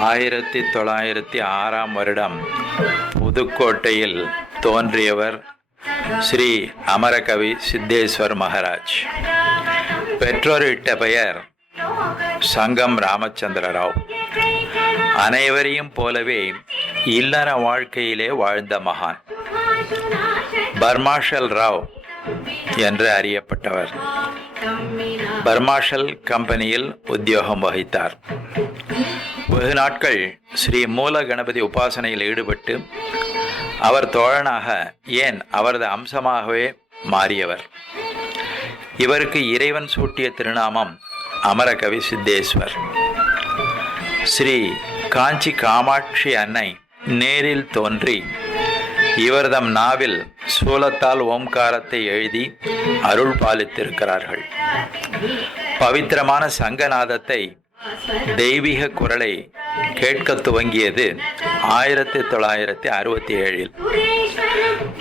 1906 புதுக்கோட்டையில் தோன்றியவர் ஸ்ரீ அமரகவி சித்தேஸ்வர் மகாராஜ். பெற்றோரிட்ட பெயர் சங்கம் ராமச்சந்திர ராவ். அனைவரையும் போலவே இல்லற வாழ்க்கையிலே வாழ்ந்த மகான். பர்மாஷல் ராவ் என்று அறியப்பட்டவர். பர்மாஷல் கம்பெனியில் உத்தியோகம் வகித்தார். வெகு நாட்கள் ஸ்ரீ மூல கணபதி உபாசனையில் ஈடுபட்டு அவர் தோழனாக, ஏன் அவரது அம்சமாகவே மாறியவர். இவருக்கு இறைவன் சூட்டிய திருநாமம் அமரகவி சித்தேஸ்வர். ஸ்ரீ காஞ்சி காமாட்சி அன்னை நேரில் தோன்றி இவர்தம் நாவில் சூலத்தால் ஓம்காரத்தை எழுதி அருள் பாலித்திருக்கிறார்கள். பவித்திரமான சங்கநாதத்தை, தெய்வீக குரலை கேட்க துவங்கியது 1967.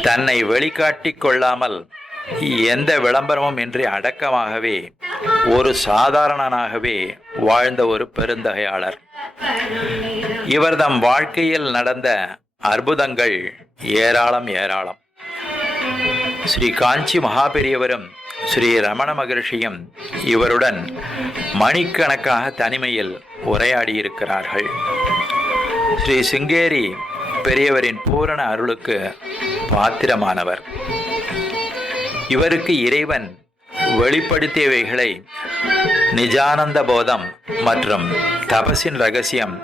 தன்னை வெளிக்காட்டிக் கொள்ளாமல் எந்த விளம்பரமும் இன்றி அடக்கமாகவே ஒரு சாதாரணனாகவே வாழ்ந்த ஒரு பெருந்தகையாளர். இவர்தம் வாழ்க்கையில் நடந்த அற்புதங்கள் ஏராளம். ஸ்ரீ காஞ்சி மகாபெரியவரும் ஸ்ரீ ரமண மகர்ஷியும் இவருடன் மணிக்கணக்காக தனிமையில் உரையாடியிருக்கிறார்கள். ஸ்ரீ சிங்கேரி பெரியவரின் பூரண அருளுக்கு பாத்திரமானவர். இவருக்கு இறைவன் வெளிப்படுத்தியவைகளை நிஜானந்த போதம் மற்றும் தபசின் ரகசியம்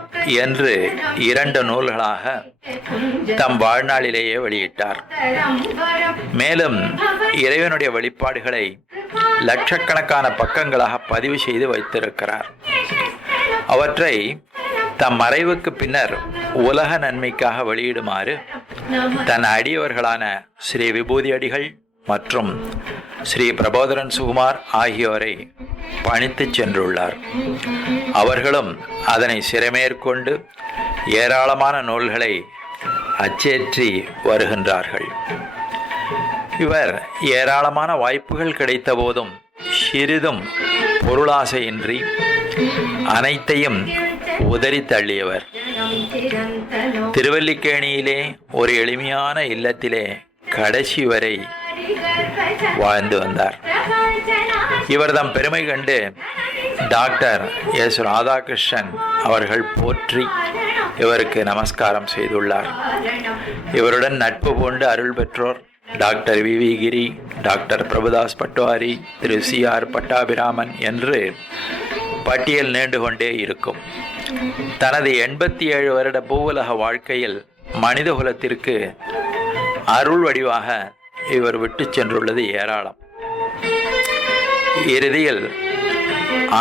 என்று 2 நூல்களாக தம் வாழ்நாளிலேயே வெளியிட்டார். மேலும் இறைவனுடைய வெளிப்பாடுகளை லட்சக்கணக்கான பக்கங்களாக பதிவு செய்து வைத்திருக்கிறார். அவற்றை தம் மறைவுக்கு பின்னர் உலக நன்மைக்காக வெளியிடுமாறு தன் அடியவர்களான ஸ்ரீ விபூதி அடிகள் மற்றும் ஸ்ரீ பிரபோதரன் சுகுமார் ஆகியோரை பணித்து சென்றுள்ளார். அவர்களும் அதனை சிறமேற்கொண்டு ஏராளமான நூல்களை அச்சேற்றி வருகின்றார்கள். இவர் ஏராளமான வாய்ப்புகள் கிடைத்த போதும் சிறிதும் பொருளாசையின்றி அனைத்தையும் உதறி தள்ளியவர். திருவல்லிக்கேணியிலே ஒரு எளிமையான இல்லத்திலே கடைசி வரை வாழ்ந்து வந்தார். இவர்தம் பெருமை கண்டு டாக்டர் எஸ் ராதாகிருஷ்ணன் அவர்கள் போற்றி இவருக்கு நமஸ்காரம் செய்துள்ளார். இவருடன் நட்பு பூண்டு அருள் பெற்றோர் டாக்டர் வி கிரி, டாக்டர் பிரபுதாஸ் பட்வாரி, திரு CR பட்டாபிராமன் என்று பட்டியல் நீண்டு கொண்டே இருக்கும். தனது 87 வருட பூவுலக வாழ்க்கையில் மனித குலத்திற்கு அருள் வடிவாக இவர் விட்டு சென்றுள்ளது ஏராளம். இறுதியில்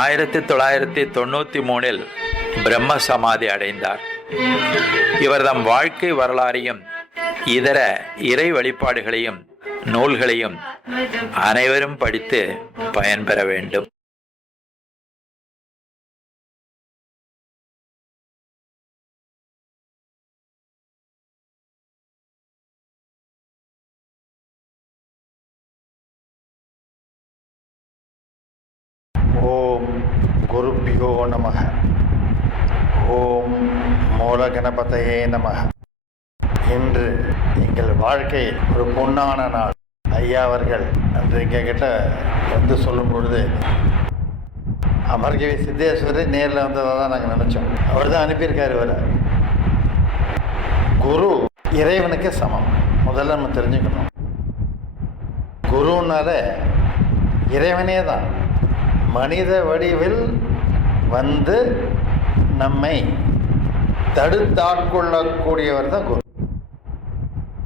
1993 பிரம்ம சமாதி அடைந்தார். இவர்தம் வாழ்க்கை வரலாறையும் இதர இறை வழிபாடுகளையும் நூல்களையும் அனைவரும் படித்து பயன்பெற வேண்டும். ஓம் குருபியோ நமக. ஓம் மூல கணபதையே நமக. இன்று எங்கள் வாழ்க்கை ஒரு பொன்னான நாள். ஐயா அவர்கள் அன்று எங்ககிட்ட வந்து சொல்லும் பொழுது அமரகவி சித்தேஸ்வரர் நேரில் வந்ததாக தான் நாங்கள் நினச்சோம். அவர் தான் அனுப்பியிருக்கார். இவரை குரு இறைவனுக்கு சமம். முதல்ல நம்ம தெரிஞ்சுக்கணும், குருனால இறைவனே தான் மனித வடிவில் வந்து நம்மை தடுத்தாட்கொள்ளக்கூடியவர் தான் குரு.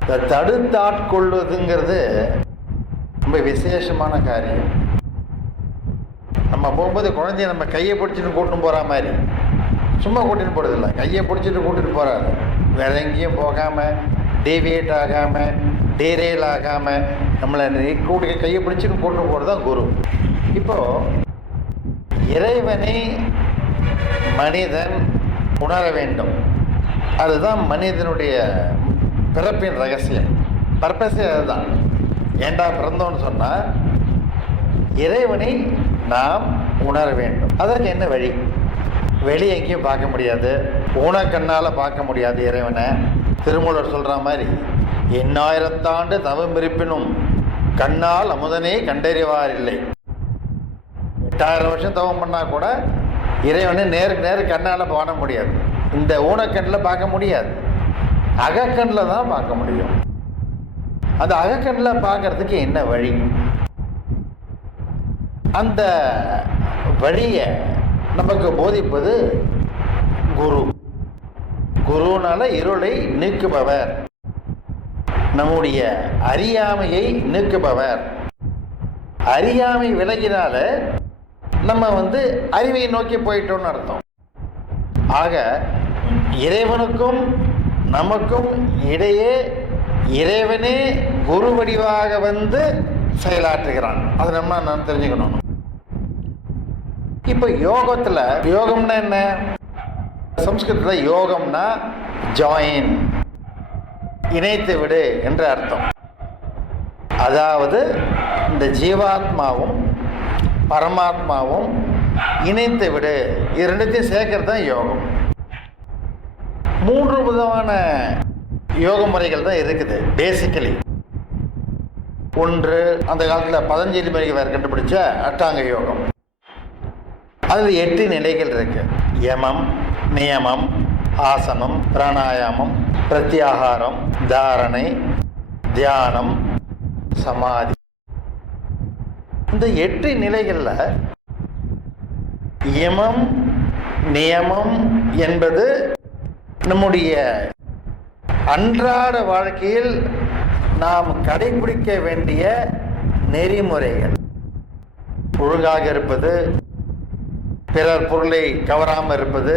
இந்த தடுத்தாட்கொள்வதுங்கிறது ரொம்ப விசேஷமான காரியம். நம்ம போகும்போது குழந்தைய நம்ம கையை பிடிச்சிட்டு கூட்டின்னு போகிற மாதிரி சும்மா கூட்டின்னு போகிறதில்ல, கையை பிடிச்சிட்டு கூட்டிட்டு போகிறாரு. வேற எங்கேயும் போகாமல், டேவியேட் ஆகாமல், டேரேல் ஆகாமல் நம்மளை கூட்டிய கையை பிடிச்சிட்டு கூட்டின்னு போகிறது தான் குரு. இப்போது இறைவனை மனிதன் உணர வேண்டும். அதுதான் மனிதனுடைய பிறப்பின் ரகசியம். பர்பஸே அதுதான். ஏண்டா பிறந்தோன்னு சொன்னால் இறைவனை நாம் உணர வேண்டும். அதற்கு என்ன வழி? வெளியே எங்கேயும் பார்க்க முடியாது, ஊனக்கண்ணால் பார்க்க முடியாது இறைவனை. திருமூலர் சொல்கிற மாதிரி, எண்ணாயிரத்தாண்டு தவம் இருப்பினும் கண்ணால் அமுதனே கண்டறிவார் இல்லை. 8000 வருஷம் தவம் பண்ணால் கூட இறைவனை நேருக்கு நேரு கண்ணால் காண முடியாது. இந்த ஊனக்கண்ணில் பார்க்க முடியாது, அகக்கண்ணில் தான் பார்க்க முடியும். அந்த அகக்கண்ணில் பார்க்கறதுக்கு என்ன வழி? அந்த வழியை நமக்கு போதிப்பது குரு. குருனால இருளை நீக்குபவர், நம்முடைய அறியாமையை நீக்குபவர். அறியாமை விலகினால நம்ம அறிவை நோக்கி போயிட்டோம்னு அர்த்தம். ஆக இறைவனுக்கும் நமக்கும் இடையே இறைவனே குரு வடிவாக செயலாற்றுகிறான். அதை நம்ம தெரிஞ்சுக்கணும். இப்போ யோகத்தில், யோகம்னா என்ன? சம்ஸ்கிருதத்தில் யோகம்னா ஜாயின், இணைத்து விடு என்ற அர்த்தம். அதாவது இந்த ஜீவாத்மாவும் பரமாத்மாவும் இணைத்து விடு, இது ரெண்டுத்தையும் சேர்க்கறது தான் யோகம். 3 விதமான யோக முறைகள் தான் இருக்குது பேசிக்கலி. ஒன்று, அந்த காலத்தில் பதஞ்சலி மணிவர் கண்டுபிடிச்ச அஷ்டாங்க யோகம். அதில் 8 நிலைகள் இருக்கு. யமம், நியமம், ஆசனம், பிராணாயாமம், பிரத்யாகாரம், தாரணை, தியானம், சமாதி. இந்த 8 நிலைகளில் யமம் நியமம் என்பது நம்முடைய அன்றாட வாழ்க்கையில் நாம் கடைபிடிக்க வேண்டிய நெறிமுறைகள். ஒழுங்காக இருப்பது, பிறர் பொருளை கவராமல் இருப்பது,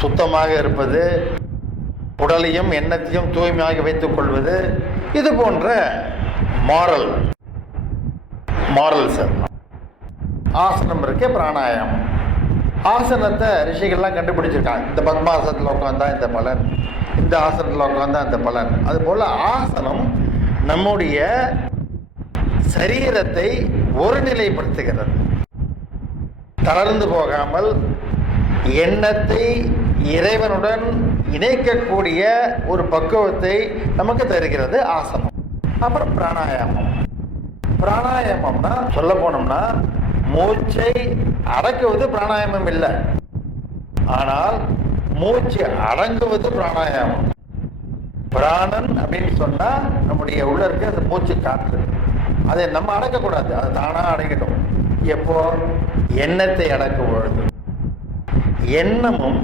சுத்தமாக இருப்பது, உடலையும் எண்ணத்தையும் தூய்மையாக வைத்துக் கொள்வது, இது போன்ற மாரல்ஸ். ஆசனம் இருக்கு, பிராணாயாமம். ஆசனத்தை ரிஷிகள்லாம் கண்டுபிடிச்சிருக்காங்க. இந்த பத்மாசனத்தில் உட்காந்தா இந்த பலன், இந்த ஆசனத்தில் உட்காந்தா இந்த பலன். அதுபோல் ஆசனம் நம்முடைய சரீரத்தை ஒருநிலைப்படுத்துகிறது. தளர்ந்து போகாமல் எண்ணத்தை இறைவனுடன் இணைக்கக்கூடிய ஒரு பக்குவத்தை நமக்கு தருகிறது ஆசனம். அப்புறம் பிராணாயாமம். பிராணாயாமம்னா சொல்ல போனோம்னா மூச்சை அடக்குவது பிராணாயாமம் இல்லை, ஆனால் மூச்சு அடங்குவது பிராணாயாமம். பிராணன் அப்படின்னு சொன்னா நம்முடைய உள்ள இருக்க அந்த மூச்சு காற்று, அதை நம்ம அடக்கக்கூடாது, அது தானா அடங்கிடும். எப்போ? எண்ணத்தை அடக்கும் பொழுது. எண்ணமும்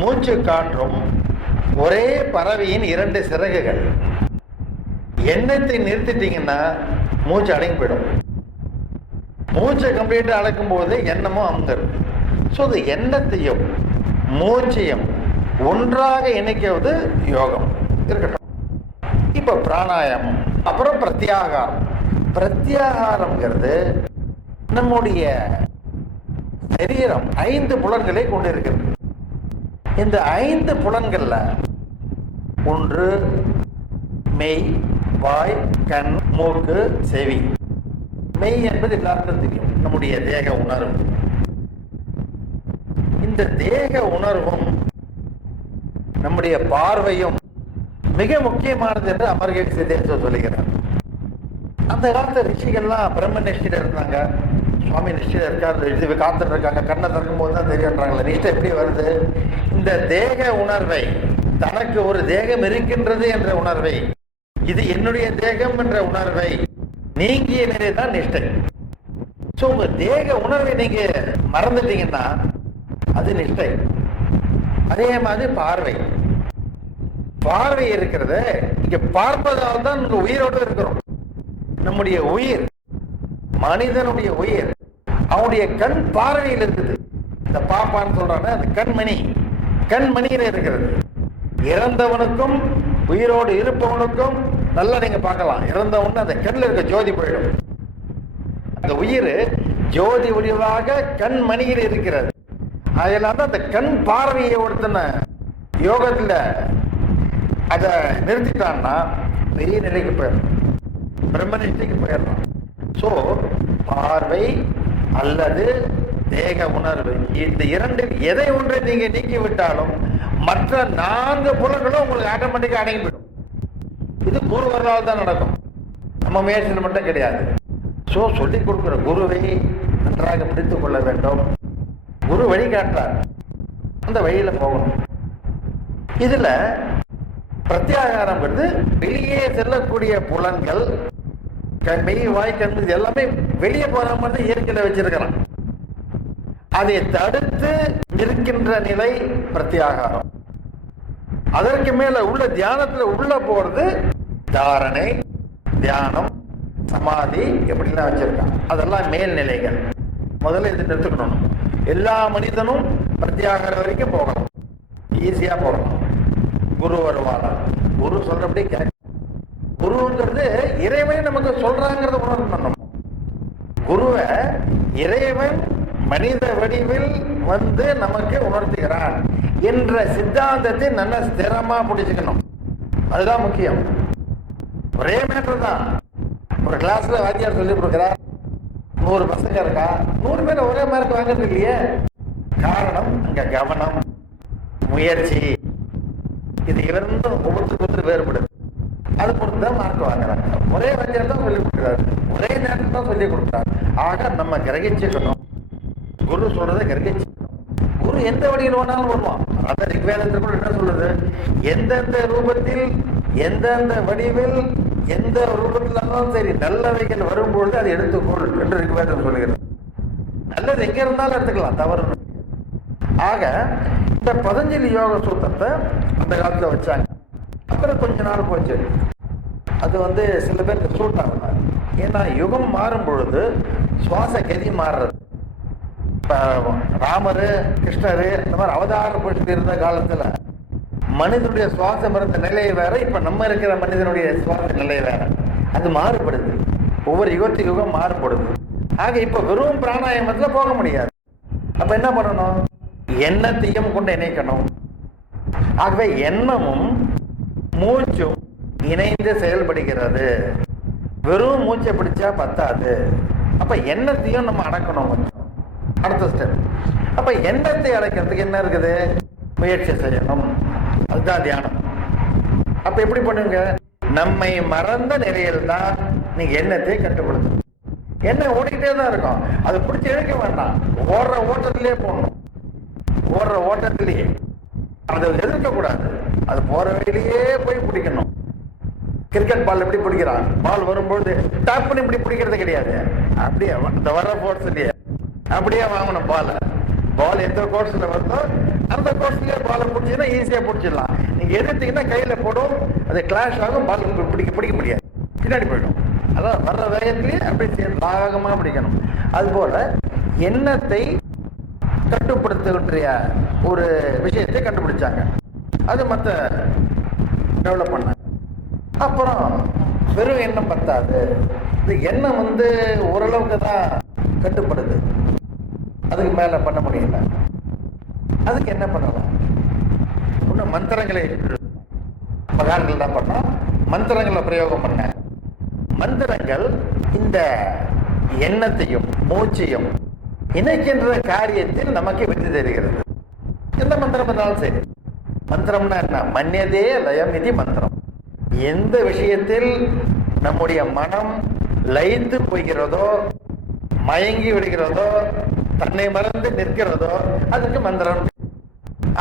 மூச்சு காற்றும் ஒரே பறவையின் 2 சிறகுகள். எண்ணத்தை நிறுத்திட்டீங்கன்னா மூச்சு அடங்கி போயிடும். மூச்சை கம்ப்ளீட்டாக அடக்கும் போது எண்ணமும் அமர்ந்துடும். ஸோ அது எண்ணத்தையும் மூச்சையும் ஒன்றாக இணைக்கிறது யோகம். இருக்கட்டும். இப்போ பிராணாயாமம். அப்புறம் பிரத்யாகாரம். பிரத்யாகாரம்ங்கிறது நம்முடைய சரீரம் 5 புலன்களை கொண்டிருக்கிறது. இந்த 5 புலன்கள்ல ஒன்று மெய், வாய், கண், மூக்கு, செவி. மெய் என்பது எல்லாருக்கும் தெரியும், நம்முடைய தேக உணர்வு. இந்த தேக உணர்வும் நம்முடைய பார்வையும் மிக முக்கியமானது என்று அமர்கேட் சித்தேஸ்வர் சொல்லுகிறார். அந்த காலத்து ரிஷிகள்லாம் பிரம்ம நிஷ்டையில் இருந்தாங்க, சுவாமி நிஷ்டையில் இருக்காரு, இது காத்துட்டு இருக்காங்க. கண்ணை திறக்கும் போது தான் தெரியுன்றாங்களே. நிஷ்டை எப்படி வருது? இந்த தேக உணர்வை, தனக்கு ஒரு தேகம் இருக்கின்றது என்ற உணர்வை, இது என்னுடைய தேகம் என்ற உணர்வை நீங்கிய நிலை தான் நிஷ்டை. ஸோ உங்க தேக உணர்வை நீங்க மறந்துட்டீங்கன்னா அது நிஷ்டை. அதே மாதிரி பார்வை. பார்வை இருக்கிறது இங்க பார்ப்பதால் தான் உங்க உயிரோடு இருக்கிறோம். நம்முடைய உயிர், மனிதனுடைய உயிர், அவனுடைய கண் பார்வையில் இருக்குது. இந்த பாப்பான்னு சொல்றாங்க, அந்த கண்மணியில இருக்கிறது. இறந்தவனுக்கும் உயிரோடு இருப்பவனுக்கும் நல்லா நீங்க பார்க்கலாம். இறந்தவன் அந்த கண்ணில் இருக்க ஜோதி போயிடும். அந்த உயிர் ஜோதி வடிவாக கண்மணியில் இருக்கிறது. அதனால அந்த கண் பார்வையை ஒருத்தன யோகத்துல அதை நிறுத்திட்டான்னா பெரிய நிலைக்கு போயிடலாம், பிரம்மனிஷ்டைக்கு போயிடலாம். ஸோ பார்வை அல்லது தேக உணர்வு, இந்த இரண்டில் எதை ஒன்றை நீங்க நீக்கி விட்டாலும் மற்ற 4 புலன்களும் உங்களுக்கு ஆட்டோமேட்டிக்கா அடங்கிவிடும். இது குருவர்களால் தான் நடக்கும், நம்ம முயற்சியில் மட்டும் கிடையாது. ஸோ சொல்லிக் கொடுக்கிற குருவை நன்றாக பிடித்துக் கொள்ள வேண்டும். குரு வழிகாட்டார், அந்த வழியில போகணும். இதுல பிரத்யாகாரம்ங்கிறது வெளியே செல்லக்கூடிய புலன்கள், மெய் வாய் கண் இது எல்லாமே வெளியே போற மாதிரி இயற்கையில வச்சிருக்கிறான். அதை தடுத்து இருக்கின்ற நிலை பிரத்யாகாரம். அதற்கு மேல உள்ள தியானத்துல உள்ள போறது தாரணை, தியானம், சமாதி எப்படிலாம் வச்சிருக்கான். அதெல்லாம் மேல்நிலைகள். முதல்ல இது எடுத்துக்கணும். எல்லா மனிதனும் பிரத்யாகாரம் வரைக்கும் போகலாம், ஈஸியா போகலாம். குரு வருவாரா, குரு சொல்றபடி கேட்க. குருங்கிறது இறைவன் நமக்கு சொல்றாங்கிறத உணரணும். குருவை இறைவன் மனித வடிவில் வந்து நமக்கு உணர்த்துகிறான் என்ற சித்தாந்தத்தை நல்லா ஸ்திரமா பிடிச்சுக்கணும். அதுதான் முக்கியம். ஒரே மேட்டர் தான். ஒரு கிளாஸ்ல வாத்தியார் சொல்லி கொடுக்கிறார், 100 பசங்க இருக்கா, 100 பேர் ஒரே மார்க் வாங்குறது இல்லையே. காரணம் அங்க கவனம், முயற்சி, இது இரண்டும் ஒவ்வொருத்தருக்கு வேறுபடுது. அது பொறுத்து தான் மார்க் வாங்குறாங்க. ஒரே வாத்தியார் தான் சொல்லிக் கொடுக்குறாரு, ஒரே நேரத்தில் தான் சொல்லிக் கொடுக்குறாரு. ஆக நம்ம கிரகிச்சுக்கணும், குரு சொல்றதை கிரகிச்சுக்கணும். குரு எந்த வழியில் வேணாலும் வருவான். அந்த ரிக்வேதத்தில் கூட என்ன சொல்றது, எந்தெந்த ரூபத்தில், எந்தெந்த வடிவில், எந்த ரூபத்திலும் சரி நல்லவைகள் வரும்பொழுது அதை எடுத்துக்கொள் என்று ரிக்வேதம் சொல்லுகிறது. நல்லது எங்க இருந்தாலும் எடுத்துக்கலாம், தவறு. ஆக இந்த பதஞ்சலி யோக சூத்திரத்தை அந்த காலத்துல வச்சாங்க. அப்புறம் கொஞ்ச நாள் போச்சு, அது சில பேருக்கு சூட் ஆகல. ஏன்னா யுகம் மாறும் பொழுது சுவாச கதி மாறுறது. இப்ப ராமரு, கிருஷ்ணரு இந்த மாதிரி அவதார புருஷன் இருந்த காலத்துல மனிதனுடைய சுவாசம் இருந்த நிலை வேற, இப்ப நம்ம இருக்கிற மனிதனுடைய சுவாச நிலை வேற. அது மாறுபடுது, ஒவ்வொரு யுகத்துக்கு யுகம் மாறுபடுது. ஆக இப்ப வெறும் பிராணாயாமத்துல போக முடியாது. அப்ப என்ன பண்ணணும், எண்ணத்தையும் கொண்டு இணைக்கணும். ஆகவே எண்ணமும் மூச்சும் இணைந்து செயல்படுகிறது. வெறும் மூச்சை பிடிச்சா பத்தாது. அப்ப எண்ணத்தையும் நம்ம அடக்கணும். அடுத்த ஸ்டெப். அப்ப எண்ணத்தை அடக்கிறதுக்கு என்ன இருக்குது, முயற்சி செய்யணும். அதுதான் தியானம். அப்ப எப்படி பண்ணுங்க, நம்மை மறந்த நிலையில் தான் நீங்க எண்ணத்தை கட்டுப்படுத்தணும். எண்ணம் ஓடிக்கிட்டே தான் இருக்கும், அது பிடிச்சி இழுக்க வேண்டாம். ஓடுற ஓட்டத்திலேயே போகணும். ஓடுற ஓட்டத்திலேயே அதை எதிர்க்க கூடாது, அது போற வழியிலேயே போய் பிடிக்கணும். கிரிக்கெட் பால் எப்படி பிடிக்கிறான், பால் வரும்போது டாப் பண்ணி இப்படி பிடிக்கிறது கிடையாது. அப்படியே இந்த வர போர்ஸ்லயே அப்படியே வாங்கணும். பால் எந்த கோர்ஸ்ல வருதோ அந்த கோர்ஸ்லயே பாலை பிடிச்சீங்கன்னா ஈஸியா பிடிச்சிடலாம். நீங்க எதிர்த்தீங்கன்னா கையில போடும், அது கிளாஷ் ஆகும், பால் பிடிக்க முடியாது, பின்னாடி போயிடும். அதான் வர்ற வேகத்திலேயே அப்படி வேகமா பிடிக்கணும். அதுபோல எண்ணத்தை கட்டுப்படுத்துகின்ற ஒரு விஷயத்தை கண்டுபிடிச்சாங்க. அது மற்ற டெவலப் பண்ணாங்க. அப்புறம் வெறும் எண்ணம் பத்தாது, இந்த எண்ணம் ஓரளவுக்கு தான் கட்டுப்படுது, அதுக்கு மேல பண்ண முடியல. அதுக்கு என்ன பண்ணலாம், இன்னும் மந்திரங்களை மகான்கள் தான் பண்ணோம், மந்திரங்களை பிரயோகம் பண்ண. மந்திரங்கள் இந்த எண்ணத்தையும் மூச்சையும் இணைக்கின்ற காரியத்தில் நமக்கு வெற்றி தருகிறது. எந்த மந்திரம் பண்ணாலும் சரி. மந்திரம்னா என்ன, மன்யதே லயம் இது மந்திரம். எந்த விஷயத்தில் நம்முடைய மனம் லயித்து போகிறதோ, மயங்கி விடுகிறதோ, தன்னை மறந்து நிற்கிறதோ அதுக்கு மந்திரம்.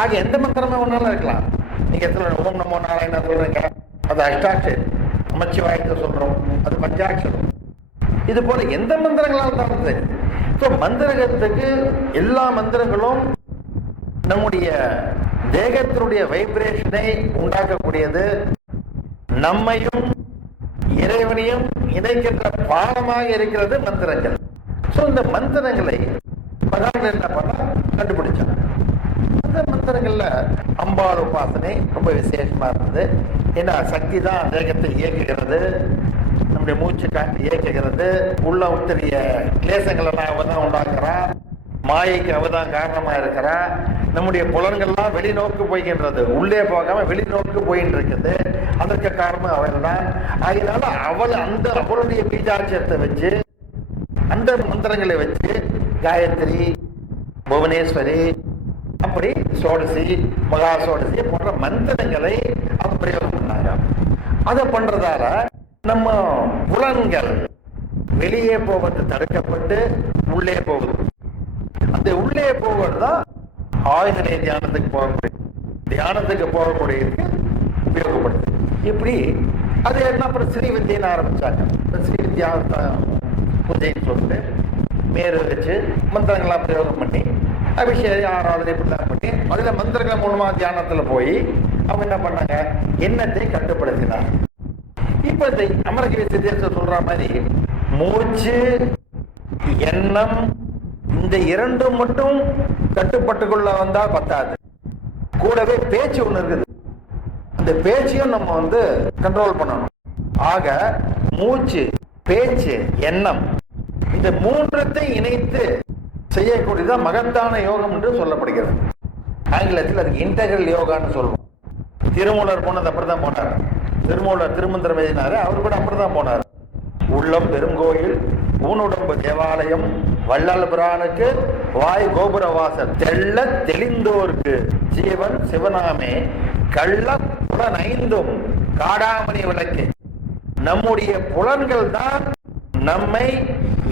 ஆக எந்த மந்திரமே ஒன்னாலும் இருக்கலாம். நீங்க எத்தனை ஓம் நமோ நாராயண சொல்றீங்க, அது அஷ்டாட்சரி. நமச்சிவாயத்தை சொல்றோம், அது பஞ்சாட்சரம். இது போல எந்த மந்திரங்களாக இருந்தாலும் சரி. ஸோ மந்திரத்துக்கு எல்லா மந்திரங்களும் நம்முடைய தேகத்தினுடைய வைப்ரேஷனை உண்டாக்கக்கூடியது, நம்மையும் இறைவனையும் இணைக்கின்ற பாலமாக இருக்கிறது மந்திரங்கள். ஸோ இந்த மந்திரங்களை மகான்கள் என்ன பண்ணா கண்டுபிடிச்சாங்க. அந்த மந்திரங்கள்ல அம்பாள் உபாசனை ரொம்ப விசேஷமா இருந்தது. ஏன்னா சக்தி தான் தேகத்தை இயக்குகிறது, நம்முடைய மூச்சு காட்டி இயக்குகிறது, உள்ள உத்தரிய கிளேசங்கள் எல்லாம் அவதான் உண்டாக்குறா, மாயைக்கு அவதான் காரணமா இருக்கிறா. நம்முடைய புலன்கள்லாம் வெளிநோக்கு போய்கின்றது, உள்ளே போகாம வெளிநோக்கு போயின்னு இருக்குது. அதற்கு காரணம் அவள் தான். அதனால அவளுடைய பீஜாட்சத்தை வச்சு, அந்த மந்திரங்களை வச்சு காயத்ரி, புவனேஸ்வரி, அப்படி சோடசி, மகா சோடசி போன்ற மந்திரங்களை அவங்க பிரயோகம் பண்ணாங்க. அதை பண்றதால நம்ம புலன்கள் வெளியே போவது தடுக்கப்பட்டு உள்ளே போகுது. அந்த உள்ளே போவது தான் ஆழ்நிலை தியானத்துக்கு போகக்கூடியதுக்கு உபயோகப்படுது. இப்படி அது என்ன அப்புறம் ஸ்ரீவித்யன்னு ஆரம்பிச்சாங்க. ஸ்ரீவித்யா பூஜைன்னு சொல்லிட்டு மேரு வச்சு மந்திரங்கள்லாம் பிரயோகம் பண்ணி அபிஷேகம் ஆராதனை இப்படிலாம் பண்ணி அதில் மந்திரங்கள் மூலமாக தியானத்தில் போய் அவங்க என்ன பண்ணாங்க, எண்ணத்தை கட்டுப்படுத்தினார். இப்போ இந்த அமரகிரி சித்தேஸ்வரர் சொல்ற மாதிரி மூச்சு, எண்ணம், இந்த இரண்டும் மட்டும் கட்டுப்பட்டுக்குள்ள வந்தா பத்தாது. கூடவே பேச்சு ஒண்ணு இருக்குது. அந்த பேச்சையும் நம்ம கண்ட்ரோல் பண்ணணும். ஆக மூச்சு, பேச்சு, எண்ணம், இந்த மூன்றத்தை இணைத்து செய்யக்கூடியதான் மகத்தான யோகம் என்று சொல்லப்படுகிறது. ஆங்கிலத்தில் அதுக்கு இன்டெகிரல் யோகான்னு சொல்லுவோம். திருமூலர் போனது அப்படிதான் போனார். திருமூலர் திருமந்திரம் எழுதினாரு, அவர் கூட அப்படிதான் போனார். உள்ளம் பெருங்கோயில், ஊனுடம்பு தேவாலயம், வள்ளல் பிரானுக்கு வாய் கோபுரவாசல், தெள்ள தெளிந்தோர்க்கு ஜீவன் சிவனாமே, கள்ள புலன் ஐந்தும் காடாமணி விளக்கு. நம்முடைய புலன்கள் தான் நம்மை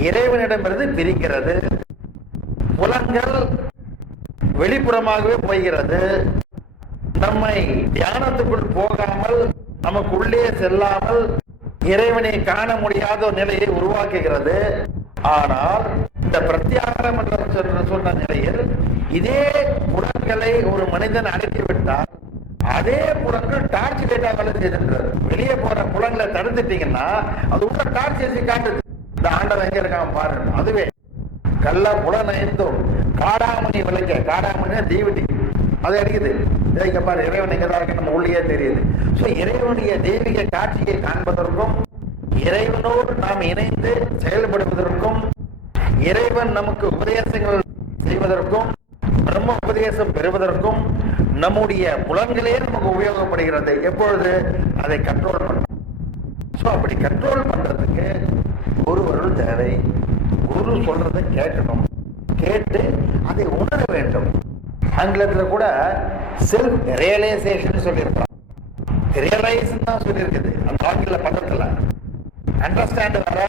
இறைவனிடமிருந்து பிரிக்கிறது. புலன்கள் வெளிப்புறமாகவே போகிறது. நம்மை தியானத்துக்குள் போகாமல், நமக்குள்ளே செல்லாமல் இறைவனை காண முடியாத ஒரு நிலையை உருவாக்குகிறது. ஆனால் இந்த பிரத்யாகாரம் என்று சொன்ன நிலையில் இதே புலன்களை ஒரு மனிதன் அடக்கிவிட்டால் அதே புலன்கள் டார்ச் லைட்டா வேலை செய்கின்றது. வெளியே போற புலன்களை தடுத்துட்டீங்கன்னா அது உள்ள டார்ச் ஏசி காட்டுது, இந்த ஆண்டவன் எங்க இருக்கான் பாருங்க. அதுவே கள்ள புலனைந்தும் காடாமணி விளக்க, காடாமணி தீவட்டி அது அடிக்குது. இங்க பாரு, இறைவன் எங்கதான் இருக்கு நம்ம உள்ளே தெரியுது. ஸோ இறைவனுடைய தெய்வீக காட்சியை காண்பதற்கும், இறைவனோடு நாம் இணைந்து செயல்படுவதற்கும், இறைவன் நமக்கு உபதேசங்கள் செய்வதற்கும், பிரம்ம உபதேசம் பெறுவதற்கும் நம்முடைய புலன்களே நமக்கு உபயோகப்படுகிறது. எப்பொழுது அதை கண்ட்ரோல் பண்ணணும். ஸோ அப்படி கண்ட்ரோல் பண்றதுக்கு குருவருள் தேவை. குரு சொல்றதை கேட்கணும், கேட்டு அதை உணர வேண்டும். ஆங்கிலத்தில் கூட செல்ஃப் ரியலைசேஷன் சொல்லியிருக்கான். ரியலைஸ் தான் சொல்லியிருக்குது அந்த ஆங்கில பதத்துல. அண்டர்ஸ்டாண்ட் வேற,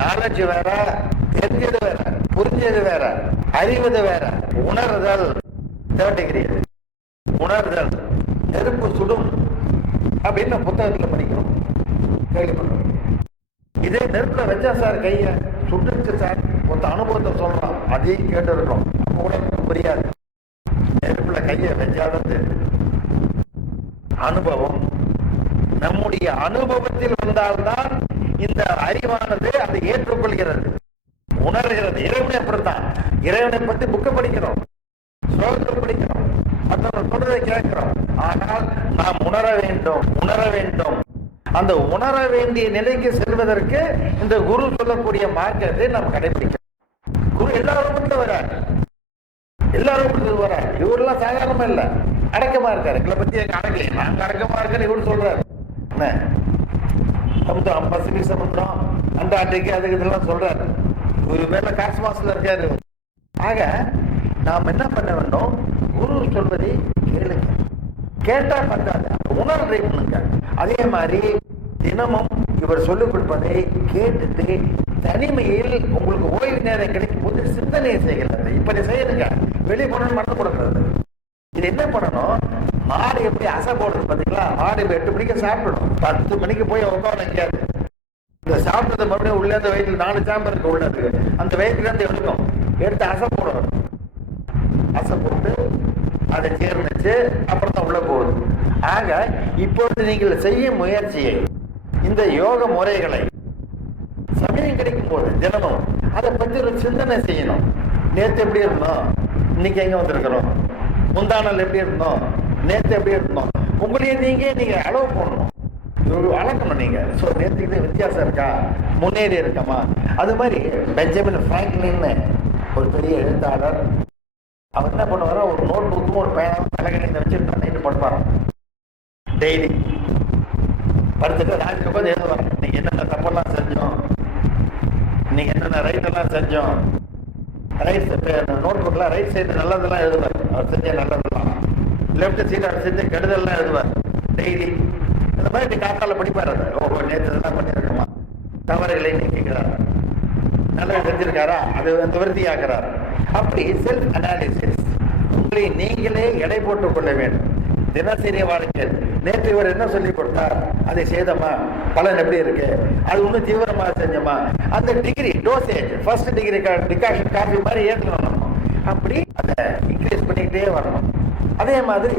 நாலேஜ் வேற, தெரிஞ்சது வேற, புரிஞ்சது வேற, அறிவது வேற. உணர்தல் தேர்ட் டிகிரி. உணர்தல் நெருப்பு சுடும் அப்படின்னு புத்தகத்துல படிக்கிறோம், கேள்விப்படுறோம். இதே நெருப்புல வச்சா சார் கைய சுட்டுச்சு சார், மொத்த அனுபவத்தை சொல்றோம், அதையும் கேட்டு இருக்கோம். அப்ப கூட புரியாது. நெருப்புல கைய வச்சாதது அனுபவம். நம்முடைய அனுபவத்தில் வந்தால்தான் இந்த அறிவானது அதை ஏற்றுக்கொள்கிறது, உணர்கிறது. இறைவனை அப்படித்தான். இறைவனை பற்றி புக்கை படிக்கிறோம், ஸ்லோகத்தை படிக்கிறோம், மற்றவங்க சொல்றதை கேட்கிறோம். ஆனால் நாம் உணர வேண்டும், உணர வேண்டும். அந்த உணர வேண்டிய நிலைக்கு செல்வதற்கு இந்த குரு சொல்லக்கூடிய மார்க்கத்தை நாம் கடைபிடிக்கிறோம். குரு எல்லாரும் மட்டும் வராரு, எல்லாரும் மட்டும் வராரு. இவரெல்லாம் சாதாரணமா இல்ல, அடக்கமா இருக்காரு. எங்களை பத்தி எங்க அடக்கலையே, நாங்க அடக்கமா இருக்கேன்னு இவரு சொல்றாரு. என்ன சமுத்திரம், பசிபிக் சமுத்திரம், அண்டார்டிகா, அதுக்கு இதெல்லாம் சொல்றாரு. ஒரு மேல காஸ்மாஸ்ல இருக்காரு. ஆக நாம் என்ன பண்ண வேண்டும், குரு சொல்வதை கேளுங்க. கேட்டா பத்தாது, உணர்வை பண்ணுங்க. அதே மாதிரி தினமும் இவர் சொல்லிக் கொடுப்பதை கேட்டுட்டு தனிமையில் உங்களுக்கு ஓய்வு நேரம் கிடைக்கும் போது சிந்தனையை செய்கிறது. இப்படி செய்யுங்க. வெளியே போன மறந்து கொடுக்கிறது. இது என்ன பண்ணணும், மாடு எப்படி அசை போடுறது பார்த்தீங்களா? மாடு 8 மணிக்கு சாப்பிடணும், 10 மணிக்கு போய் உட்காந்து நிற்காது. இந்த சாப்பிட்டது மறுபடியும் உள்ள அந்த வயிற்றுல 4 சாம்பர் இருக்கு உள்ளது, அந்த வயிற்றுல இருந்து எடுக்கும், எடுத்து அசை போடணும். அசை போட்டு அதை சேர்ந்துச்சு, அப்புறம் தான் உள்ள போகுது. ஆக இப்பொழுது நீங்கள் செய்யும் முயற்சியை, இந்த யோக முறைகளை சமயம் கிடைக்கும் போது தினமும் அதை பற்றி ஒரு சிந்தனை செய்யணும். நேற்று எப்படி இருந்தோம், இன்னைக்கு எங்க வந்திருக்கிறோம், முந்தானால் எப்படி இருந்தோம், நேற்று எப்படி இருந்தோம், உங்களையே நீங்க அளவு போடணும், அளக்கணும் நீங்க. ஸோ நேற்றுக்கு வித்தியாசம் இருக்கா, முன்னேறி இருக்கமா? அது மாதிரி பெஞ்சமின் பிராங்க்லின்னு ஒரு பெரிய எழுத்தாளர், அவர் என்ன பண்ணுவாரோ, ஒரு நோட் புக்கும் ஒரு பேனாவும் தலைகணிந்து வச்சுட்டு நைட்டு படுப்பாராம். டெய்லி படுத்துட்டு ராத்திரி உட்காந்து எழுதுவார். இன்னைக்கு என்னென்ன தப்பெல்லாம் செஞ்சோம், இன்னைக்கு என்னென்ன ரைட்டெல்லாம் செஞ்சோம், ரைட் நோட் புக்கில் ரைட் சைடு நல்லதெல்லாம் எழுதுவார், அவர் செஞ்ச நல்லதெல்லாம். லெஃப்ட் சைடு அவர் செஞ்ச கெடுதல்லாம் எழுதுவார் டெய்லி. இந்த மாதிரி காத்தால படிப்பார். அதை ஓ நேற்று இதெல்லாம் பண்ணியிருக்கோமா, தவறுகளை நீக்கிறார், நல்லது செஞ்சிருக்காரா, அது நிவர்த்தி ஆகிறார். அப்படி செல்ஃப் அனாலிசிஸ், உங்களை நீங்களே எடை போட்டுக் கொள்ள வேண்டும். தினசரி வாழ்க்கையில் நேற்று இவர் என்ன சொல்லி கொடுத்தார், அதை செய்தோமா, பலன் எப்படி இருக்கு, அது ஒன்றும் தீவிரமாக செஞ்சோமா, அந்த degree dosage first degree decoction coffee மாதிரி ஏற்றணும். அப்படி அதை இன்க்ரீஸ் பண்ணிக்கிட்டே வரணும். அதே மாதிரி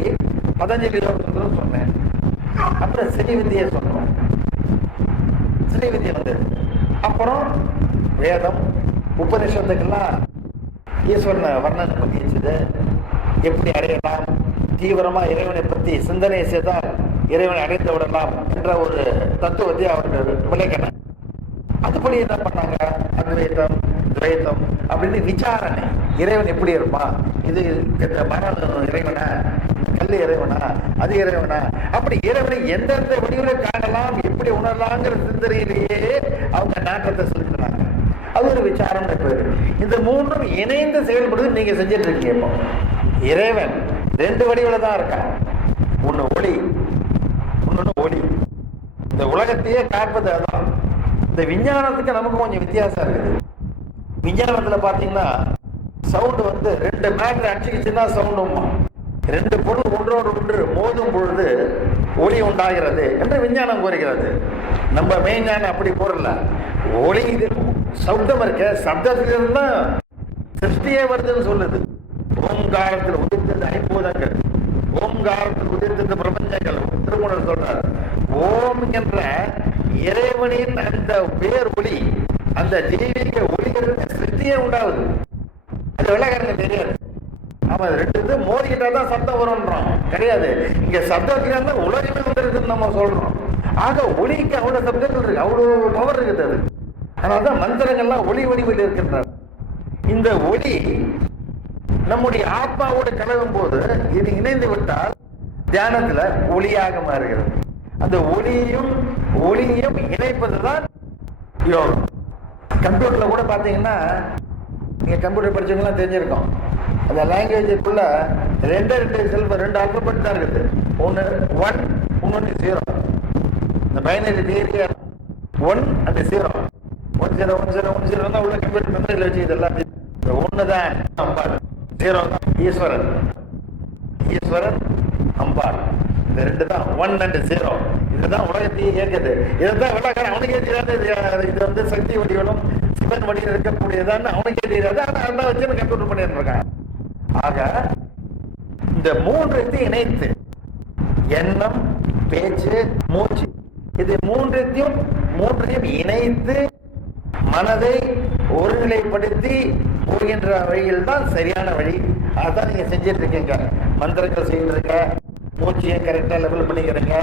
பதஞ்சலி யோகத்துக்கு சொன்னேன். அப்புறம் சிறி வித்தியை சொன்னோம். சிறி வித்தியை வந்தது. அப்புறம் வேதம் உபநிஷத்துக்கெல்லாம் ஈஸ்வரனை வர்ணனை பண்ணி வச்சது, எப்படி அடையலாம், தீவிரமா இறைவனை பற்றி சிந்தனை செய்தால் இறைவனை அடைந்து விடலாம் என்ற ஒரு தத்துவத்தை அவர்கள் விளக்கினர். அதுபடி என்ன பண்ணாங்க, அத்வைத்தம் துவைத்தம் அப்படின்னு விசாரணை, இறைவன் எப்படி இருப்பான், இது மரம் இறைவனா, கல் இறைவனா, அது இறைவனா, அப்படி இறைவனை எந்தெந்த வடிவில் காணலாம், எப்படி உணரலாங்கிற சிந்தனையிலேயே அவங்க நாட்டத்தை செலுத்தினாங்க. அது ஒரு விசாரம் பேரு. இந்த மூன்றும் இணைந்து செயல்படுறது நீங்க செஞ்சிட்டு இருக்கீங்க. இப்போ இறைவன் ரெண்டு வடிவில் தான் இருக்கான். ஒண்ணு ஒளி, இன்னொன்னு ஒளி. இந்த உலகத்தையே காப்பது அதான். இந்த விஞ்ஞானத்துக்கு நமக்கு கொஞ்சம் வித்தியாசம் இருக்குது. விஞ்ஞானத்துல பாத்தீங்கன்னா சவுண்ட் வந்து ரெண்டு மேட்ரு அடிச்சுக்கிச்சுன்னா சவுண்டுமா, ரெண்டு பொருள் ஒன்றோடு ஒன்று மோதும் பொழுது ஒளி உண்டாகிறது என்று விஞ்ஞானம் கூறுகிறது. நம்ம மெய்ஞானம் அப்படி கூறல. ஒளி சப்தம் இருக்க, சப்தத்திலிருந்து தான் சிருஷ்டியே வருதுன்னு சொல்லுது. ஓம்காரத்தில் உதிர்த்தது ஐம்பூதங்கள், ஓம்காரத்தில் உதிர்த்தது பிரபஞ்சங்கள். திருமணம் சொல்றார், ஓம் என்ற இறைவனின் அந்த வேர் ஒளி, அந்த தெய்வீக ஒளிகளுக்கு சிருஷ்டியே உண்டாகுது. அது வெள்ளக்காரங்க தெரியாது. அவன் ரெண்டு இது மோதிக்கிட்டாதான் சப்தம் வரும்ன்றான். கிடையாது, இங்க சப்தத்திலிருந்து உலகமே வந்துருக்குன்னு நம்ம சொல்றோம். ஆக ஒளிக்கு அவ்வளவு சப்தங்கள் இருக்கு, அவ்வளவு பவர் இருக்குது. அது அதனால்தான் மந்திரங்கள்லாம் ஒளி வடிவில் இருக்கின்றன. இந்த ஒளி நம்முடைய ஆத்மாவோடு கலவும் போது இது இணைந்து விட்டால் தியானத்துல ஒளியாக மாறுகிறது. அந்த ஒளியையும் இணைப்பதுதான் யோகம். கம்ப்யூட்டர்ல கூட பாத்தீங்கன்னா, நீங்க கம்ப்யூட்டர் படிச்சவங்கலாம் தெரிஞ்சிருக்கோம், அந்த லாங்குவேஜுக்குள்ள ரெண்டு செல்வ ரெண்டு ஆல்பபெட் தான் இருக்குது. ஒன்று 1, இன்னொன்று 0. இந்த பைனரி தியரியா 1 and 0, 10 10 10 தான் உள்ள கம்ப்யூட்டர் மெமரியில் வச்சு இதெல்லாம். இந்த 1 தான் அம்பாள், 0 தான் ஈஸ்வரன் அம்பாள். இந்த ரெண்டு தான் 1 and 0. இதுதான் உலகத்தையே இயக்குது. இதுதான் வெள்ளக்காரன் அவனுக்கே தெரியாது. இது வந்து சக்தி வடிவனும் சிவன் வடிவில் இருக்கக்கூடியதான்னு அவனுக்கே தெரியாது. ஆனால் அதான் வச்சு கம்ப்யூட்டர் பண்ணிட்டு இருக்காங்க. ஆக இந்த மூன்றையும் இணைத்து எண்ணம், பேச்சு, மூச்சு, இது மூன்றையும் இணைத்து மனதை ஒருநிலைப்படுத்தி போகின்ற வழியில் தான் சரியான வழி. அதான் நீங்க செஞ்சிட்டு இருக்கீங்க. மந்திரங்கள் செய்யறீங்க, மூச்சையும் கரெக்டா லெவல் பண்ணிக்கிறீங்க,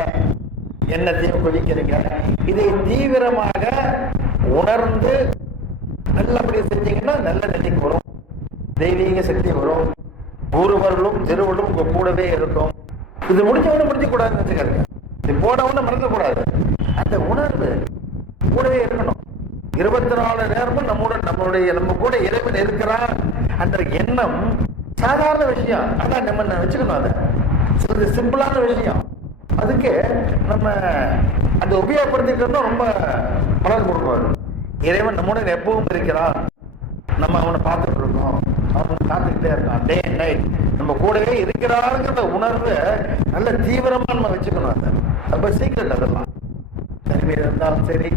எண்ணத்தையும் குவிக்கிறீங்க. இதை தீவிரமாக உணர்ந்து நல்லபடி செஞ்சீங்கன்னா நல்ல நிலைக்கு வரும், தெய்வீக சக்தி வரும், குருவர்களும் திருவள்ளும் உங்க கூடவே இருக்கும். இது முடிஞ்சவொன்னு முடிஞ்ச கூடாதுன்னு வச்சுக்காருங்க. இது போனவொன்னு மறக்கக்கூடாது. அந்த உணர்வு கூடவே இருக்கணும். 24 நேரமும் நம்ம கூட இறைவன் இருக்கிறான் என்ற எண்ணம் சாதாரண விஷயம். அதான் நம்ம வச்சுக்கணும். அதை சில சிம்பிளான விஷயம். அதுக்கு நம்ம அதை உபயோகப்படுத்திட்டோம்னா ரொம்ப பலன் கொடுக்குவாரு. இறைவன் நம்முடன் எப்பவும் இருக்கிறான், நம்ம அவனை பார்த்துட்டு இருக்கோம், அவன் காத்துக்கிட்டே இருக்கான், டே அண்ட் நைட் நம்ம கூடவே இருக்கிறாருங்கிற உணர்வு நல்ல தீவிரமா நம்ம வச்சுக்கணும். அதை ரொம்ப சீக்கிரம். அதெல்லாம் தனிமையில் இருந்தாலும் சரி,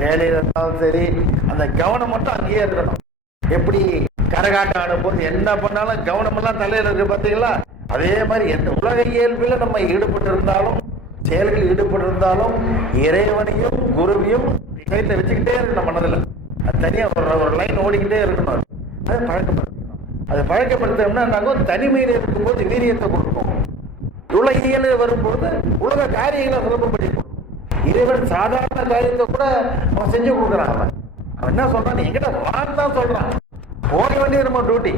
வேலையில் இருந்தாலும் சரி, அந்த கவனம் மட்டும் அங்கேயே இருக்கணும். எப்படி கரகாட்டம் ஆடும் போது என்ன பண்ணாலும் கவனமெல்லாம் தலையில் இருக்கு பார்த்தீங்களா, அதே மாதிரி எந்த உலக இயல்பில் நம்ம ஈடுபட்டு இருந்தாலும், செயல்களில் ஈடுபட்டு இருந்தாலும், இறைவனையும் குருவையும் கையில் வச்சுக்கிட்டே இருக்கணும் மனதில். அது தனியாக ஒரு லைன் ஓடிக்கிட்டே இருக்கணும். அது பழக்கப்படுத்தணும். அது பழக்கப்படுத்தோம்னா நாங்கள் தனிமையில் இருக்கும்போது வீரியத்தை கொடுப்போம். உலகியல் வரும்போது உலக காரியங்களை சுலபப்படுத்தி கொடுப்போம். இறைவன் சாதாரண காரியத்தை கூட அவன் செஞ்சு கொடுக்குறான். அவன் என்ன சொல்றான், என்கிட்ட வான்னு தான் சொல்றான். போக வேண்டியது நம்ம டியூட்டி.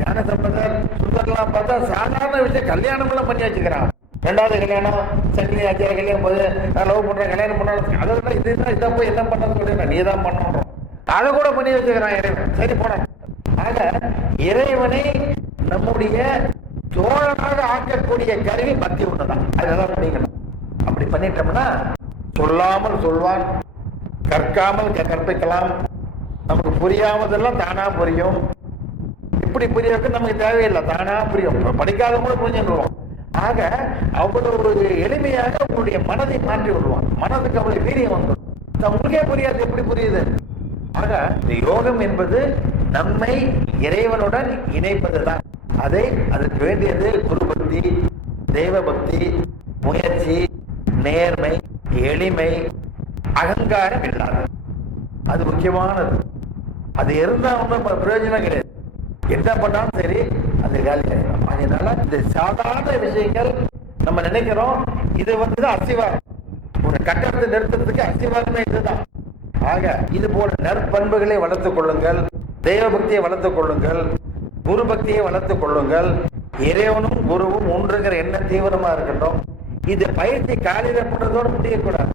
ஞான சம்பந்தர் சுந்தர்லாம் பார்த்தா சாதாரண விஷயம் கல்யாணம் எல்லாம் பண்ணி வச்சுக்கிறான். 2வது கல்யாணம், சங்கிலி ஆச்சார கல்யாணம் போது நான் லவ் பண்றேன், கல்யாணம் பண்ண அதெல்லாம் இதுதான் இதை போய் என்ன பண்ண சொல்றேன், நீ தான் பண்ணணும். அதை கூட பண்ணி வச்சுக்கிறான் இறைவன். சரி போன ஆக இறைவனை நம்முடைய தோழனாக ஆக்கக்கூடிய கருவி பக்தி ஒண்ணுதான். அதெல்லாம் பண்ணிக்கணும். அப்படி பண்ணிட்டோம்னா சொல்லாமல் சொல்வான், கற்காமல் கற்பிக்கலாம், நமக்கு புரியாமதெல்லாம் தானா புரியும். இப்படி புரிய வைக்க நமக்கு தேவையில்லை, தானா புரியும். படிக்காதவங்க கூட புரிஞ்சுருவோம். ஆக அவ்வளவு எளிமையாக உங்களுடைய மனதை மாற்றி விடுவான். மனதுக்கு அவ்வளவு வீரியம் வந்துடும். உங்களுக்கே புரியாது, எப்படி புரியுது? ஆக இந்த யோகம் என்பது நம்மை இறைவனுடன் இணைப்பதுதான். அதுக்கு வேண்டியது குரு பக்தி, தெய்வ பக்தி, முயற்சி, நேர்மை, எளிமை, அகங்காரம் இல்லாத. அது முக்கியமானது. அது இருந்தா ஒன்றும் பிரயோஜனம் கிடையாது. என்ன பண்ணாலும் சரி, அது காலி ஆகிடும். அதனால இந்த சாதாரண விஷயங்கள் நம்ம நினைக்கிறோம், இது அஸ்திவாரம். ஒரு கட்டடத்தை நிறுத்துறதுக்கு அஸ்திவாரமே இதுதான். ஆக இது போல நற்பண்புகளை வளர்த்துக் கொள்ளுங்கள், தெய்வ பக்தியை வளர்த்துக் கொள்ளுங்கள், குரு பக்தியை வளர்த்துக் கொள்ளுங்கள். இறைவனும் குருவும் ஒன்றுங்கிற எண்ணம் தீவிரமா இருக்கட்டும். இது பயிற்சி காலையில போடுறதோடு முடியக்கூடாது.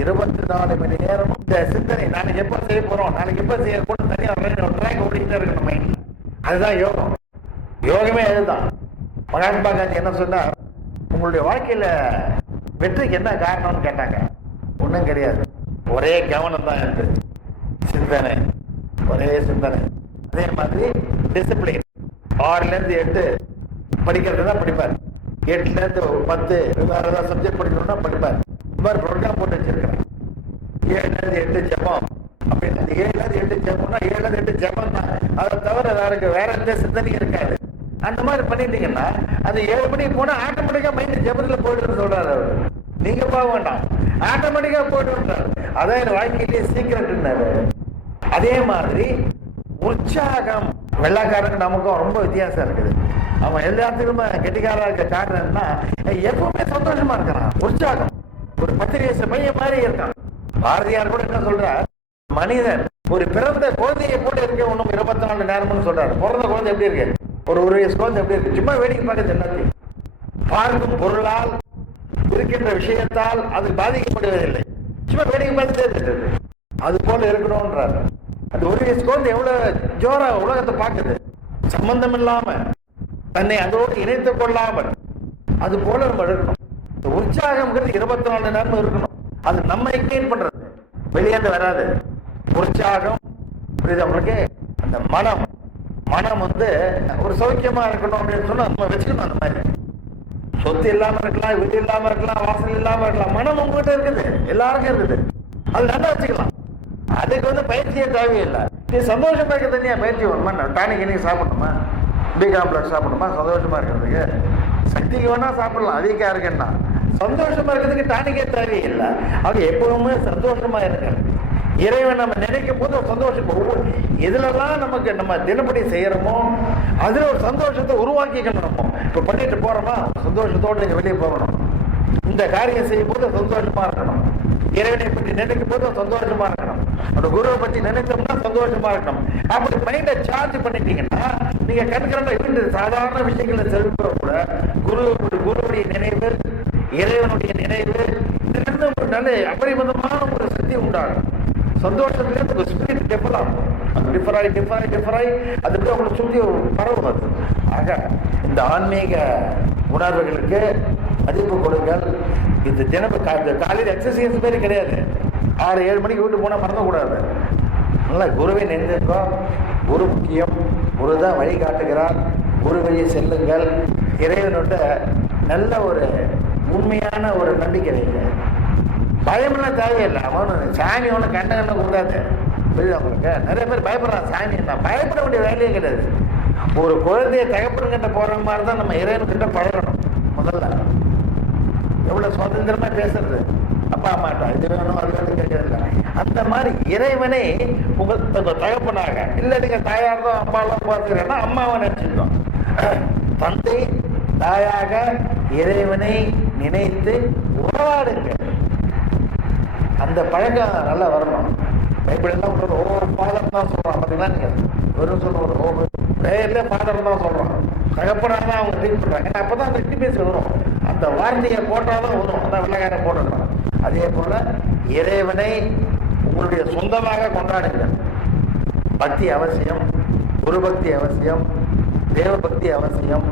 24 மணி நேரமும் இந்த சிந்தனை, நாளைக்கு எப்ப செய்ய போறோம், நாளைக்கு எப்ப செய்ய கூட தனியா ஓடிக்கிட்டே இருக்கணும் மைண்ட். அதுதான் யோகம். யோகமே அதுதான். மகாத்மா காந்தி என்ன சொன்னார், உங்களுடைய வாழ்க்கையில வெற்றிக்கு என்ன காரணம்னு கேட்டாங்க. ஒன்றும் கிடையாது, ஒரே கவனம் தான் இருக்கு. சிந்தனை, ஒரே சிந்தனை. அதே மாதிரி டிசிப்ளின். 6லேருந்து 8 படிக்கிறது தான் படிப்பார். 8லேருந்து 10 வேற ஏதாவது சப்ஜெக்ட் படிக்கணும்னா படிப்பார். இந்த மாதிரி ப்ரோக்ராம் போட்டு வச்சிருக்கிறேன். 7லேருந்து 8 ஜபம் அப்படின்னு. 7லேருந்து 8 ஜபம்னா 7லேருந்து 8 ஜபம் தான். அதை தவிர வேற எந்த சிந்தனையும் இருக்காது. அந்த மாதிரி பண்ணிட்டீங்கன்னா அது 7 மணிக்கு போனா ஆட்டோமேட்டிக்கா மைண்ட் ஜபத்துல போயிட்டு சொல்றாரு அவர். நீங்க போக வேண்டாம், ஆட்டோமேட்டிக்கா போயிட்டு. அதான் என் வாழ்க்கையிலேயே சீக்கிரட்னாரு. அதே மாதிரி உற்சாகம், வெள்ளைக்காரனுக்கு நமக்கும் ரொம்ப வித்தியாசம் இருக்குது. அவன் எல்லாத்துக்குமே கெட்டிக்காரா இருக்க காரணம் என்ன, எப்பவுமே சந்தோஷமா இருக்கிறான். உற்சாகம், ஒரு 10 வயசு பையன் மாதிரி இருக்கான். பாரதியார் கூட என்ன சொல்றார், மனிதன் ஒரு பிறந்த குழந்தையை போட்டு இருக்க ஒன்றும் 24 நேரம்னு சொல்றாரு. பிறந்த குழந்தை எப்படி இருக்கு, ஒரு வயசு குழந்தை எப்படி இருக்கு, சும்மா வேடிக்கை பார்க்கறது. எல்லாத்தையும் பார்க்கும் பொருளால் இருக்கின்ற விஷயத்தால் அது பாதிக்கப்படுவதில்லை, சும்மா வேடிக்கை பார்த்துட்டே இருக்கிறது. அது போல இருக்கணும்ன்றார். அது ஒரு வயசு குழந்தை எவ்வளவு ஜோரா உலகத்தை பார்க்குது, சம்பந்தம் இல்லாம, தன்னை அதோடு இணைத்துக் கொள்ளாமல். அது போல நம்ம இருக்கணும். உற்சாகம்ங்கிறது 24 நேரமும் இருக்கணும். அது நம்ம எக்ஸ்பிளைன் பண்றது, வெளியேந்து வராது. உற்சாகம் புரியுது உங்களுக்கு? அந்த மனம் ஒரு சௌக்கியமா இருக்கணும் அப்படின்னு சொன்னா நம்ம வச்சுக்கணும். அந்த மாதிரி சொத்து இல்லாம இருக்கலாம், வீடு இல்லாம இருக்கலாம், வாசல் இல்லாம இருக்கலாம், மனம் உங்ககிட்ட இருக்குது, எல்லாருக்கும் இருக்குது. அது நல்லா வச்சுக்கலாம். அதுக்கு பயிற்சியே தேவையில்லை. நீ சந்தோஷமா இருக்க தனியா பயிற்சி வேணுமா? டானிக் இன்னைக்கு சாப்பிடணுமா, பி காம்ப்ளெக்ஸ் சாப்பிடணுமா? சந்தோஷமா இருக்கிறதுக்கு சக்திக்கு வேணா சாப்பிடலாம். அதிகா இருக்குன்னா சந்தோஷமா இருக்கிறதுக்கு டானிக்கே தேவையில்லை. அது எப்பவுமே சந்தோஷமா இருக்கு. இறைவன் நம்ம நினைக்கும் போது ஒரு சந்தோஷம். எதுலலாம் நமக்கு நம்ம தினப்படி செய்யறோமோ அதுல ஒரு சந்தோஷத்தை உருவாக்கிக்கணும். இப்ப பண்ணிட்டு போறோமா, சந்தோஷத்தோடு நீங்க வெளியே போகணும். இந்த காரியம் செய்யும் போது சந்தோஷமா இருக்கணும். இறைவனை பற்றி நினைக்கும் போது சந்தோஷமா இருக்கணும். அந்த குருவை பற்றி நினைத்தோம்னா சந்தோஷமா இருக்கணும். அப்படி மைண்டை சார்ஜ் பண்ணிட்டீங்கன்னா நீங்க கண்கரண்டா சாதாரண விஷயங்களை செலுத்த கூட குருவுடைய நினைவு, இறைவனுடைய நினைவு, இதிலிருந்து ஒரு நல்ல அபரிமிதமான ஒரு சக்தி உண்டாகும். சந்தோஷத்திலிருந்து ஒரு ஸ்பிரிட் டெவலப், டிஃபராய் அது போய் அவங்களை சுற்றி பரவுவது. ஆக இந்த ஆன்மீக உணர்வுகளுக்கு மதிப்பு கொடுங்கள். இந்த காலையில் எக்ஸசைஸ் மாதிரி கிடையாது. 6-7 மணிக்கு வீட்டு போனால் மறந்துக்கூடாது. நல்லா குருவை நினைந்திருக்கோ. குரு முக்கியம், குரு தான் வழி காட்டுகிறார். குரு வழியை செல்லுங்கள். இறைவனோட நல்ல ஒரு உண்மையான ஒரு நம்பிக்கை வைங்க. பயமெல்லாம் தேவையில்லை. அவனு சாமி ஒன்று கண்ட கூடாது. புரியுது அவங்களுக்கு? நிறைய பேர் பயப்படுறான் சாமி. நான் பயப்பட வேண்டிய வேலையே கிடையாது. ஒரு குழந்தைய தகப்பனுங்கிட்ட போகிற மாதிரி தான் நம்ம இறைவன்கிட்ட பழகணும். முதல்ல எவ்வளோ சுதந்திரமா பேசுறது. அப்பா அம்மாட்டா இது வேணும் அது வேணும் கேட்கறதில்ல. அந்த மாதிரி இறைவனை உங்கள் தகப்பனாக இல்லை, நீங்க தாயார் தான் அம்மாலாம் பார்த்துக்கிறேன்னா அம்மாவை நினைச்சுக்கணும். தந்தை தாயாக இறைவனை நினைத்து உறவாடுங்க. அந்த பழக்கம் நல்லா வரணும். பைபிளெல்லாம் ஃபாதர் தான் சொல்றான். பார்த்தீங்கன்னா நீங்க வெறும் சொல்லுவோம் பேர்ல ஃபாதர் தான் சொல்றோம். தகப்பனாக தான் அவங்க ட்ரீட் பண்றாங்க. ஏன்னா அப்பதான் அந்த இன்டிமேசி வரும். அந்த வார்த்தையை போட்டாதான் வரும். அதான் வெள்ளைக்கார போட்டுருக்காங்க. அதே போல இறைவனை உங்களுடைய சொந்தமாக கொண்டாடுங்க. பக்தி அவசியம். குருபக்தி அவசியம், தேவபக்தி அவசியம்,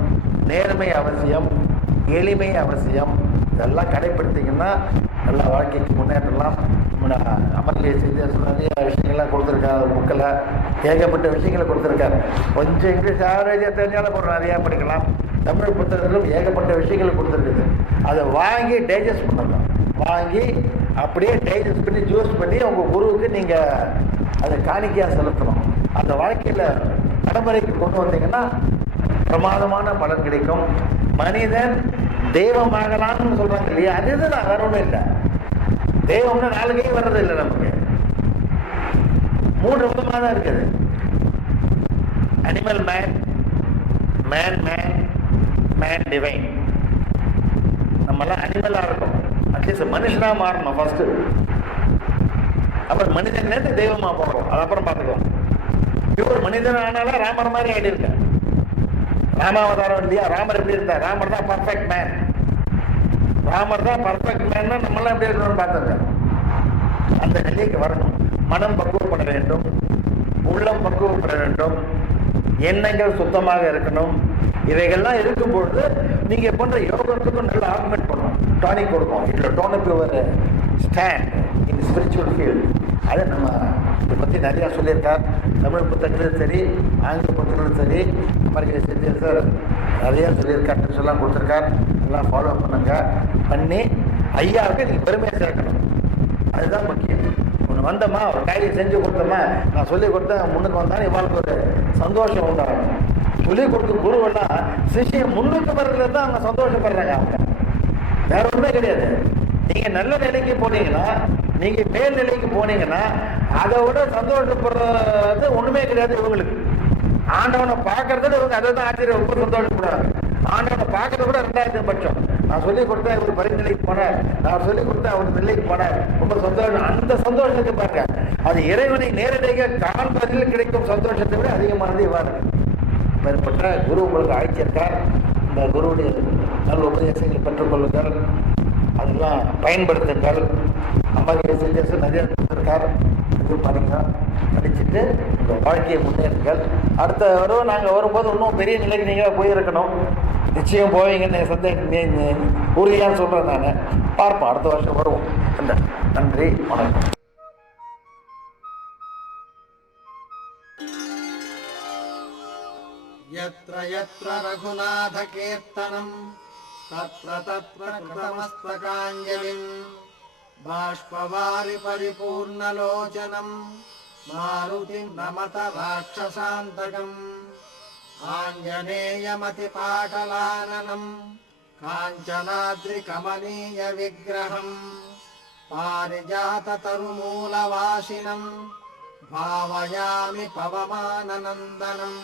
நேர்மை அவசியம், எளிமை அவசியம். இதெல்லாம் கடைப்பிடித்தீங்கன்னா நல்ல வாழ்க்கைக்கு முன்னேற்றலாம். அமர்லிய செய்தி நிறைய விஷயங்கள்லாம் கொடுத்துருக்காரு புக்கில், ஏகப்பட்ட விஷயங்களை கொடுத்துருக்காரு. கொஞ்சம் இங்கிலீஷ் ஆவரேஜாக தெரிஞ்சாலும் ஒரு நிறையா படிக்கலாம். தமிழ் புத்தகத்திலும் ஏகப்பட்ட விஷயங்கள் கொடுத்துருக்குது. அதை வாங்கி டைஜஸ்ட் பண்ணணும். வாங்கி அப்படியே டைஜஸ்ட் பண்ணி ஜூஸ் பண்ணி உங்கள் குருவுக்கு நீங்கள் அதை காணிக்கையாக செலுத்தணும். அந்த வாழ்க்கையில் நடைமுறைக்கு கொண்டு வந்தீங்கன்னா பிரமாதமான பலன் கிடைக்கும். மனிதன் தெய்வமாகலாம்னு சொல்கிறாங்க இல்லையா, அது இதுதான், வேற ஒன்றும் இல்லை. தெய்வம்னா 4 கை வர்றது இல்லை, நமக்கு 3 விதமாக தான் இருக்குது. Animal man, man man, man divine. நம்மெல்லாம் அனிமலாக இருக்கும், அட்லீஸ்ட் மனுஷனாக மாறணும் ஃபர்ஸ்ட்டு. அப்புறம் மனிதன் தெய்வமாக போகிறோம், அது அப்புறம் பார்த்துக்கலாம். பியூர் மனிதன் ஆனாலும் ராமர் மாதிரி ஆகிட்டு இருக்கேன். ராமாவதாரம் இல்லையா, ராமர் எப்படி இருந்தார்? ராமர் தான் பர்ஃபெக்ட் மேன். ராமர் தான் பர்ஃபெக்ட் மேன்னா நம்மளாம் எப்படி இருக்கணும்னு பார்த்துருக்கேன். அந்த நிலைக்கு வரணும். மனம் பக்குவப்பட வேண்டும், உள்ளம் பக்குவப்பட வேண்டும், எண்ணங்கள் சுத்தமாக இருக்கணும். இவைகள்லாம் இருக்கும்பொழுது நீங்கள் போன்ற யோகத்துக்கும் நல்ல ஆர்குமெண்ட் பண்ணணும், டானிக் கொடுக்கும். இதில் tone up your stand in spiritual field. அதை நம்ம இதை பற்றி நிறையா சொல்லியிருக்கார். தமிழ் புத்தகங்களும் சரி, ஆங்கில புத்தகங்களும் சரி, அமெரிக்க செஞ்சு சார் நிறையா சொல்லியிருக்கார், டிப்ஸ்லாம் கொடுத்துருக்கார். எல்லாம் ஃபாலோ பண்ணுங்க. பண்ணி ஐயாவுக்கு நீங்கள் பெருமையாக சேர்க்கணும். அதுதான் முக்கியம். ஒன்று வந்தோமா, ஒரு காரியம் செஞ்சு கொடுத்தோமா, நான் சொல்லி கொடுத்தேன் முன்னுக்கு வந்தாலும் இவாளுக்கு ஒரு சந்தோஷம் உண்டாகணும். சொல்லிக் கொடுத்த குருவெல்லாம் சிஷியம் முன்னுக்கு வர்றது தான் அவங்க சந்தோஷப்படுறாங்க. அவங்க வேற ஒன்றுமே கிடையாது. நீங்கள் நல்ல நிலைக்கு போனீங்கன்னா, நீங்கள் மேல் நிலைக்கு போனீங்கன்னா அதை விட சந்தோஷப்படுறது ஒன்றுமே கிடையாது இவங்களுக்கு. ஆண்டவனை பார்க்கறதுல இவங்க அதை தான் ஆச்சரியம், ரொம்ப சந்தோஷப்படுறாங்க. ஆண்டவனை பார்க்கறத கூட 2000 பட்சம். நான் சொல்லிக் கொடுத்தேன், இவர் பரிநிலைக்கு போனார், நான் சொல்லிக் கொடுத்தேன், அவர் நிலைக்கு போனார், ரொம்ப சந்தோஷம். அந்த சந்தோஷத்தை பாருங்க, அது இறைவனை நேரடியாக காண்பதில் கிடைக்கும் சந்தோஷத்தை விட அதிகமானது இவ்வாறு. மேற்பட்ட குரு உங்களுக்கு அழைச்சிருக்கார். இந்த குருவுடைய நல்ல உபதேசங்களை பெற்றுக்கொள்ளுங்கள், அதெல்லாம் பயன்படுத்துங்கள். அம்மாவுடைய செஞ்சு நிறைய கொடுத்துருக்கார். இது பாருங்க, படிச்சுட்டு உங்கள் வாழ்க்கையை முன்னேறுங்கள். அடுத்த வருவோம் நாங்கள் வரும்போது இன்னும் பெரிய நிலைக்கு நீங்கள் போயிருக்கணும். நிச்சயம் போவீங்கன்னு சந்தேகம் உறுதியாக சொல்கிறேன். நான் பார்ப்போம், அடுத்த வருஷம் வருவோம். நன்றி, வணக்கம். यत्र यत्र रघुनाथ कीर्तनं तत्र तत्र कृतमस्तकाञ्जलिं बाष्पवारि परिपूर्णलोचनं मारुतिं नमत राक्षसान्तकम् आञ्जनेयमतिपाटलाननं काञ्चनाद्रिकमनीयविग्रहं पारिजाततरुमूलवासिनं भावयामि पवमाननन्दनम्